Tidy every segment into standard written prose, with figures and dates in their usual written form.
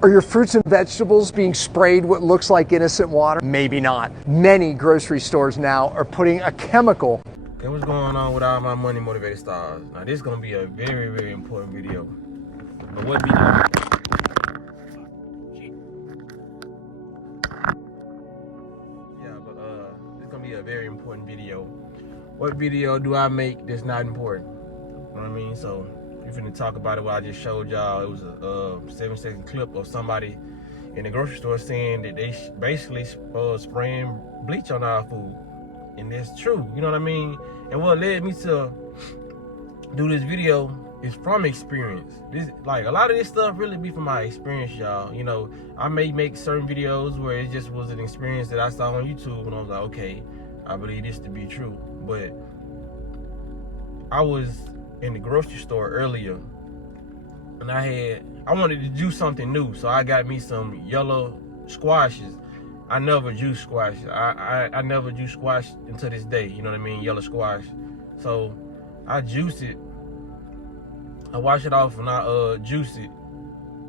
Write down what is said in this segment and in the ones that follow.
Are your fruits and vegetables being sprayed what looks like innocent water? Maybe not. Many grocery stores now are putting a chemical. Okay, what's going on with all my money motivated stars? Now this is gonna be a very, very important video. But what video? It's gonna be a very important video. What video do I make that's not important? You know what I mean? So we're finna talk about it. What I just showed y'all, it was a 7-second clip of somebody in the grocery store saying that they basically spraying bleach on our food, and that's true. You know what I mean? And what led me to do this video is from experience. This, like, a lot of this stuff really be from my experience, y'all. You know, I may make certain videos where it just was an experience that I saw on YouTube, and I was like, okay, I believe this to be true. But I was in the grocery store earlier, and I wanted to do something new, so I got me some yellow squashes. I never juice squash. I never juice squash until this day. You know what I mean? Yellow squash. So I juice it. I wash it off and I juice it,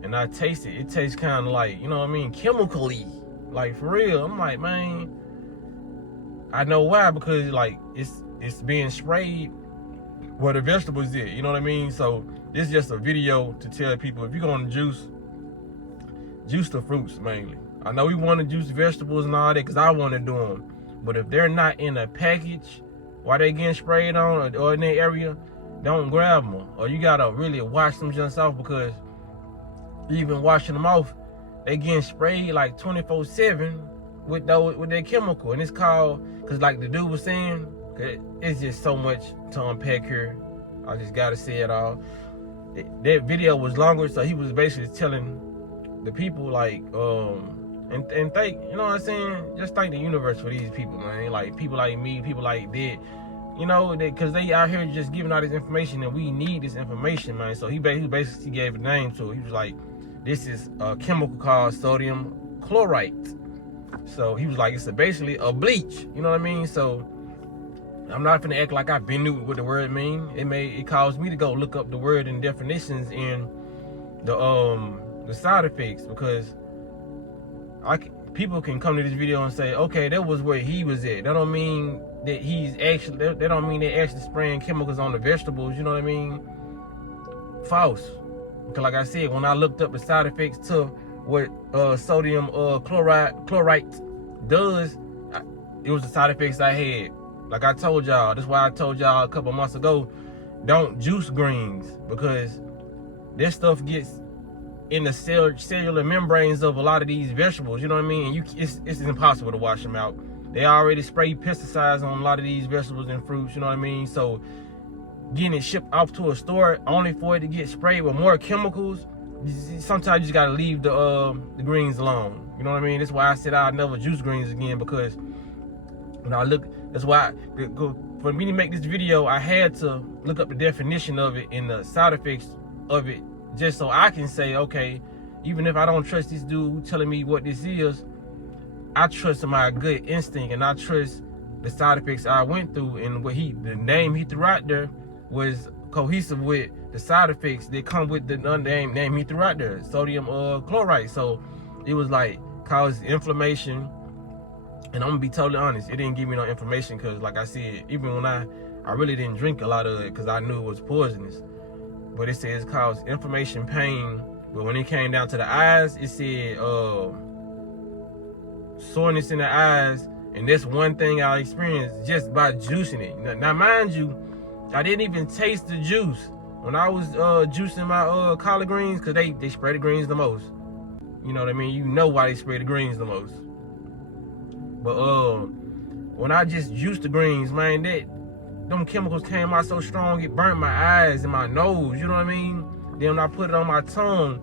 and I taste it. It tastes kind of like, you know what I mean, chemically, like for real. I'm like, man, I know why, because like it's being sprayed where the vegetables is. You know what I mean? So this is just a video to tell people, if you're gonna juice the fruits mainly. I know we want to juice vegetables and all that because I want to do them, but if they're not in a package while they getting sprayed on or in that area, don't grab them. Or you gotta really wash them just off, because even washing them off, they getting sprayed like 24/7 with that chemical. And it's called, because like the dude was saying, it's just so much to unpack here. I just gotta say it all. That video was longer, so he was basically telling the people, like, and thank, you know what I'm saying, just thank the universe for these people, man. Like people like me, people like that, you know, because they out here just giving out this information, and we need this information, man. So he basically gave a name to it. He was like, this is a chemical called sodium chlorite. So he was like, it's basically a bleach, you know what I mean? So I'm not finna act like I've been knew what the word mean. It caused me to go look up the word and definitions in the side effects, because people can come to this video and say, okay, that was where he was at. That don't mean that that don't mean they're actually spraying chemicals on the vegetables. You know what I mean? False. Because like I said, when I looked up the side effects to what sodium chlorite does, it was the side effects I had. Like I told y'all, that's why I told y'all a couple months ago, don't juice greens, because this stuff gets in the cellular membranes of a lot of these vegetables. You know what I mean? And it's impossible to wash them out. They already spray pesticides on a lot of these vegetables and fruits. You know what I mean? So getting it shipped off to a store only for it to get sprayed with more chemicals, sometimes you just gotta leave the greens alone. You know what I mean? That's why I said I'd never juice greens again, because when I look, that's why for me to make this video, I had to look up the definition of it and the side effects of it, just so I can say, okay, even if I don't trust this dude who telling me what this is, I trust my good instinct, and I trust the side effects I went through, and the name he threw out there was cohesive with the side effects that come with the name he threw out there, sodium chlorite. So it was like cause inflammation. And I'm gonna be totally honest, it didn't give me no information, because like I said, even when I really didn't drink a lot of it because I knew it was poisonous. But it says cause inflammation, pain. But when it came down to the eyes, it said soreness in the eyes. And that's one thing I experienced just by juicing it. Now mind you, I didn't even taste the juice when I was juicing my collard greens, because they spray the greens the most. You know what I mean? You know why they spray the greens the most. But when I just juiced the greens, man, them chemicals came out so strong, it burnt my eyes and my nose, you know what I mean? Then when I put it on my tongue,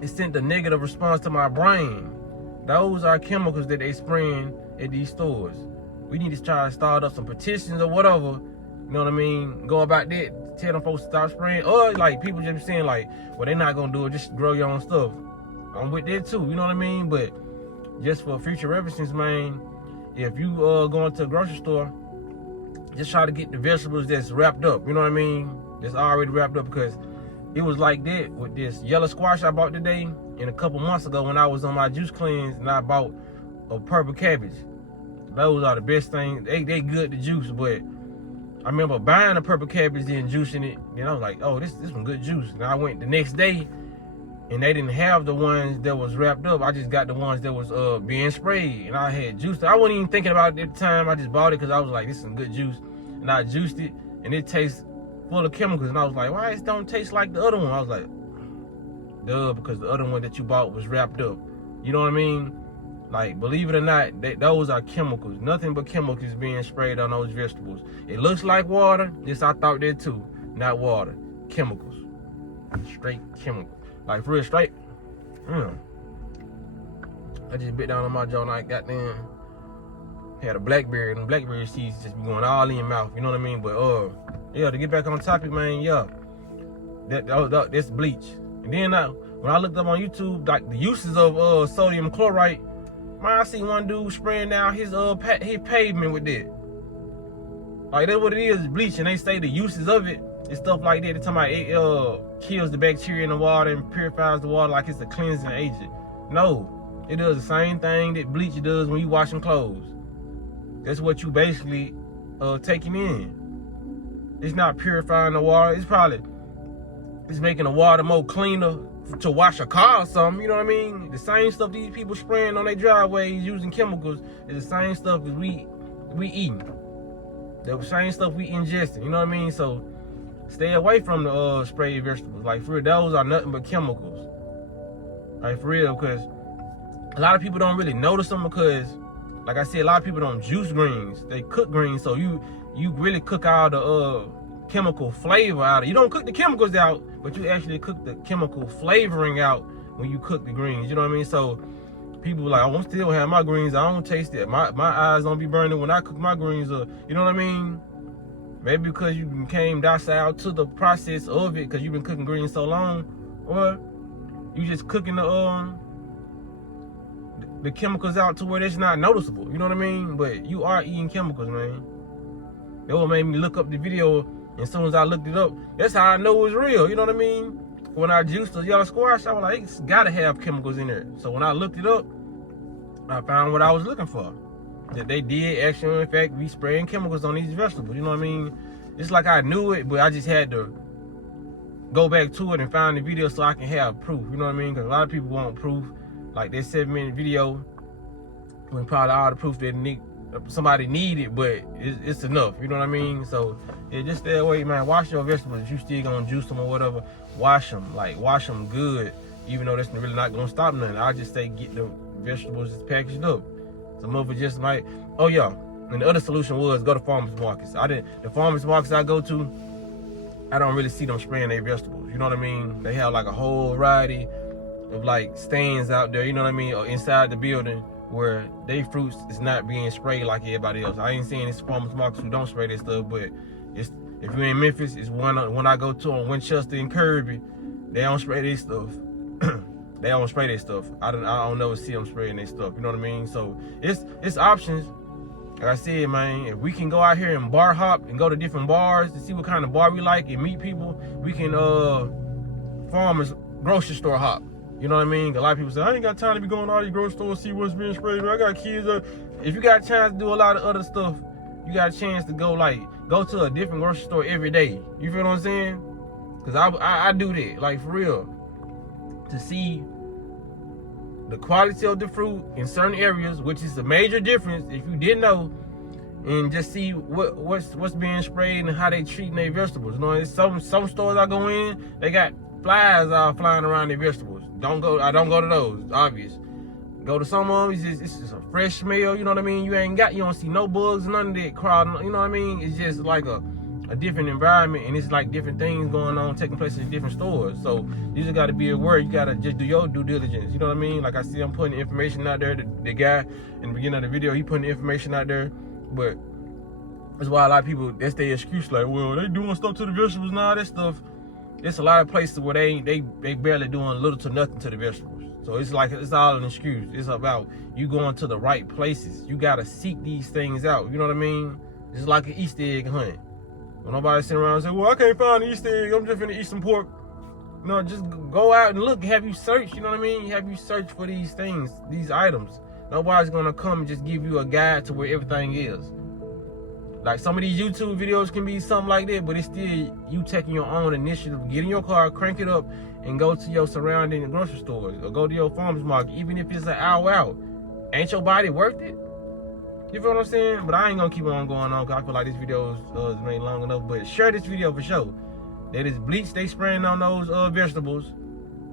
it sent a negative response to my brain. Those are chemicals that they spraying at these stores. We need to try to start up some petitions or whatever, you know what I mean? Go about that, tell them folks to stop spraying. Or like people just saying like, well, they're not gonna do it, just grow your own stuff. I'm with that too, you know what I mean? But just for future references, man, if you going to a grocery store, just try to get the vegetables that's wrapped up, you know what I mean? That's already wrapped up, because it was like that with this yellow squash I bought today, and a couple months ago when I was on my juice cleanse and I bought a purple cabbage. Those are the best things. They good to juice, but I remember buying a purple cabbage and juicing it, and I was like, oh, this some good juice. And I went the next day, and they didn't have the ones that was wrapped up. I just got the ones that was being sprayed, and I had juiced it. I wasn't even thinking about it at the time. I just bought it because I was like, this is some good juice, and I juiced it, and it tastes full of chemicals. And I was like, why it don't taste like the other one? I was like, duh, because the other one that you bought was wrapped up. You know what I mean? Like, believe it or not, those are chemicals. Nothing but chemicals being sprayed on those vegetables. It looks like water. Yes, I thought that too. Not water. Chemicals. Straight chemicals. Like, for real, straight. I just bit down on my jaw and I goddamn had a blackberry, and the blackberry seeds just be going all in your mouth. You know what I mean? But, yeah, to get back on topic, man, yeah. That's bleach. And then when I looked up on YouTube, like, the uses of sodium chloride, man, I see one dude spraying down his pavement with that. Like, that's what it is, bleach. And they say the uses of it and stuff like that. They're talking about it kills the bacteria in the water and purifies the water like it's a cleansing agent. No, it does the same thing that bleach does when you washing clothes. That's what you basically taking in. It's not purifying the water. It's making the water more cleaner to wash a car or something, you know what I mean? The same stuff these people spraying on their driveways using chemicals is the same stuff as we eating. The same stuff we ingesting, you know what I mean? So stay away from the sprayed vegetables. Like, for real, those are nothing but chemicals. Like, for real, because a lot of people don't really notice them because, like I said, a lot of people don't juice greens. They cook greens, so you really cook all the chemical flavor out of it. You don't cook the chemicals out, but you actually cook the chemical flavoring out when you cook the greens. You know what I mean? So people like, I want to still have my greens. I don't taste it. My eyes don't be burning when I cook my greens. You know what I mean? Maybe because you became docile to the process of it because you've been cooking greens so long, or you just cooking the chemicals out to where it's not noticeable. You know what I mean? But you are eating chemicals, man. That what made me look up the video. And as soon as I looked it up, that's how I know it was real. You know what I mean? When I juiced the yellow squash, I was like, it's gotta have chemicals in there. So when I looked it up, I found what I was looking for. That they did actually, in fact, be spraying chemicals on these vegetables. You know what I mean? It's like I knew it, but I just had to go back to it and find the video so I can have proof. You know what I mean? Because a lot of people want proof. Like that 7-minute video, when probably all the proof that somebody needed, but it's enough. You know what I mean? So yeah, just stay away, man. Wash your vegetables. If you still gonna juice them or whatever, wash them. Like, wash them good, even though that's really not gonna stop nothing. I just say get the vegetables just packaged up. Some of it just might. Oh yeah. And the other solution was go to farmers markets. The farmers markets I go to, I don't really see them spraying their vegetables. You know what I mean? They have like a whole variety of like stands out there. You know what I mean? Or inside the building, where they fruits is not being sprayed like everybody else. I ain't saying it's farmers markets who don't spray this stuff, but it's, if you're in Memphis, it's one when I go to on Winchester and Kirby, they don't spray this stuff. They don't spray this stuff. I don't never see them spraying this stuff. You know what I mean? So it's options. Like I said, man, if we can go out here and bar hop and go to different bars to see what kind of bar we like and meet people, we can farmers grocery store hop. You know what I mean? A lot of people say, I ain't got time to be going to all these grocery stores, see what's being sprayed. I got kids. If you got a chance to do a lot of other stuff, you got a chance to go to a different grocery store every day. You feel what I'm saying? Because I do that, like, for real. To see the quality of the fruit in certain areas, which is a major difference if you didn't know, and just see what's being sprayed and how they treating their vegetables. You know, some stores I go in, they got flies all flying around their vegetables. I don't go to those, obvious. Go to some of them, it's just a fresh smell, you know what I mean? You don't see no bugs, none of that crowd, you know what I mean? It's just like a different environment, and it's like different things going on, taking place in different stores. So you just gotta be aware, you gotta just do your due diligence, you know what I mean? Like I see I'm putting the information out there, the guy in the beginning of the video, he putting the information out there, but that's why a lot of people, that's their excuse, like, well, they doing stuff to the vegetables and all that stuff. There's a lot of places where they barely doing little to nothing to the vegetables. So it's like, it's all an excuse. It's about you going to the right places. You gotta seek these things out. You know what I mean? It's like an Easter egg hunt. When nobody's sitting around and say, well, I can't find an Easter egg, I'm just gonna eat some pork. You know, just go out and look. Have you search? You know what I mean? Have you search for these things, these items? Nobody's gonna come and just give you a guide to where everything is. Like some of these YouTube videos can be something like that, but it's still you taking your own initiative. Get in your car, crank it up, and go to your surrounding grocery stores or go to your farmer's market, even if it's an hour out. Ain't your body worth it? You feel what I'm saying? But I ain't gonna keep on going on because I feel like this video is made long enough. But share this video for sure. That is bleach they spraying on those vegetables.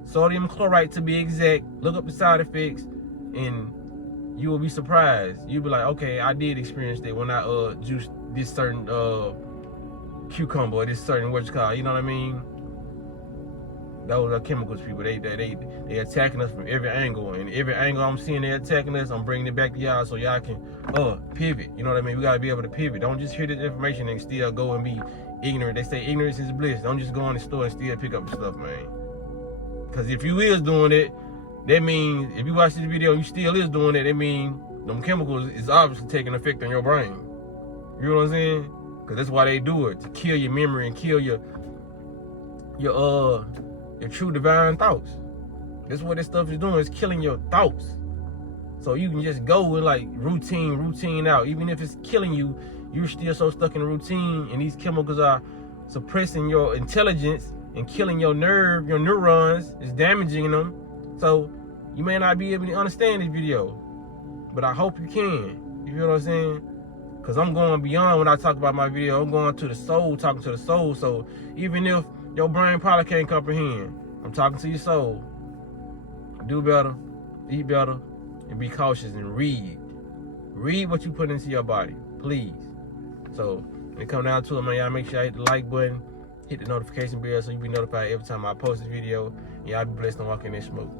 Sodium chloride to be exact. Look up the side effects and you will be surprised. You'll be like, okay, I did experience that when I juiced this certain cucumber or this certain what you call, you know what I mean? Those are chemicals, people. They attacking us from every angle, and every angle I'm seeing they attacking us, I'm bringing it back to y'all so y'all can pivot. You know what I mean? We gotta be able to pivot. Don't just hear this information and still go and be ignorant. They say ignorance is bliss. Don't just go in the store and still pick up the stuff, man. Because if you is doing it, that means if you watch this video and you still is doing it, that means them chemicals is obviously taking effect on your brain. You know what I'm saying? Because that's why they do it, to kill your memory and kill your true divine thoughts. That's what this stuff is doing. It's killing your thoughts. So you can just go with like routine out. Even if it's killing you, you're still so stuck in a routine, and these chemicals are suppressing your intelligence and killing your neurons. It's damaging them. So you may not be able to understand this video, but I hope you can. You feel what I'm saying? Because I'm going beyond when I talk about my video. I'm going to the soul, talking to the soul. So even if your brain probably can't comprehend, I'm talking to your soul. Do better, eat better, and be cautious and read. Read what you put into your body, please. So when it come down to it, man, y'all make sure y'all hit the like button, hit the notification bell so you be notified every time I post a video. Y'all be blessed and walk in this smoke.